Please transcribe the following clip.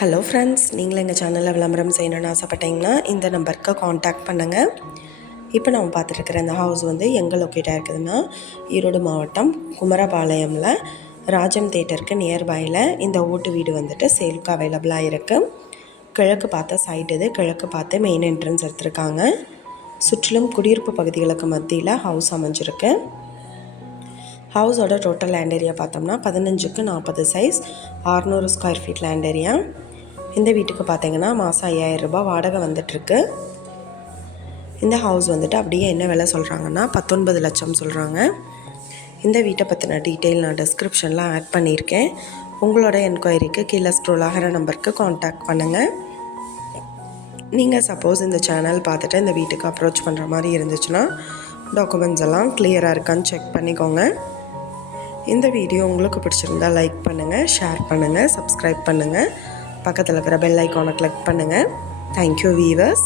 Hello friends, நீங்களும் எங்கள் சேனலில் விளம்பரம் செய்யணும்னு ஆசைப்பட்டீங்கன்னா இந்த நம்பருக்கு காண்டாக்ட் பண்ணுங்கள். இப்போ நம்ம பார்த்துட்ருக்கிற இந்த ஹவுஸ் வந்து எங்கே லொக்கேட்டாக இருக்குதுன்னா, ஈரோடு மாவட்டம் குமரபாளையமில் ராஜம் தேட்டருக்கு நியர்பையில் இந்த ஓட்டு வீடு வந்துட்டு சேலுக்கு அவைலபிளாக இருக்குது. கிழக்கு பார்த்த சைட் இது. கிழக்கு பார்த்து மெயின் என்ட்ரன்ஸ் எடுத்திருக்காங்க. சுற்றிலும் குடியிருப்பு பகுதிகளுக்கு மத்தியில் ஹவுஸ் அமைஞ்சிருக்கு. ஹவுஸோட டோட்டல் லேண்ட் ஏரியா பார்த்தோம்னா 15க்கு 40 size, 600 square feet land area. இந்த வீட்டுக்கு பார்த்தீங்கன்னா மாதம் 5000 ரூபாய் வாடகை வந்துட்டுருக்கு. இந்த ஹவுஸ் வந்துட்டு அப்படியே என்ன விலை சொல்கிறாங்கன்னா 19 லட்சம் சொல்கிறாங்க. இந்த வீட்டை பற்றின டீட்டெயில் நான் டிஸ்கிரிப்ஷனில் ஆட் பண்ணியிருக்கேன். உங்களோட என்கொயரிக்கு கீழே ஸ்க்ரோல் ஆகிற நம்பருக்கு காண்டாக்ட் பண்ணுங்கள். நீங்கள் சப்போஸ் இந்த சேனல் பார்த்துட்டு இந்த வீட்டுக்கு அப்ரோச் பண்ணுற மாதிரி இருந்துச்சுன்னா டாக்குமெண்ட்ஸ் எல்லாம் கிளியராக இருக்கான்னு செக் பண்ணிக்கோங்க. இந்த வீடியோ உங்களுக்கு பிடிச்சிருந்தால் லைக் பண்ணுங்கள், ஷேர் பண்ணுங்கள், சப்ஸ்கிரைப் பண்ணுங்கள், பக்கத்தில் இருக்கிற பெல் ஐக்கானை கிளிக் பண்ணுங்கள். Thank you viewers.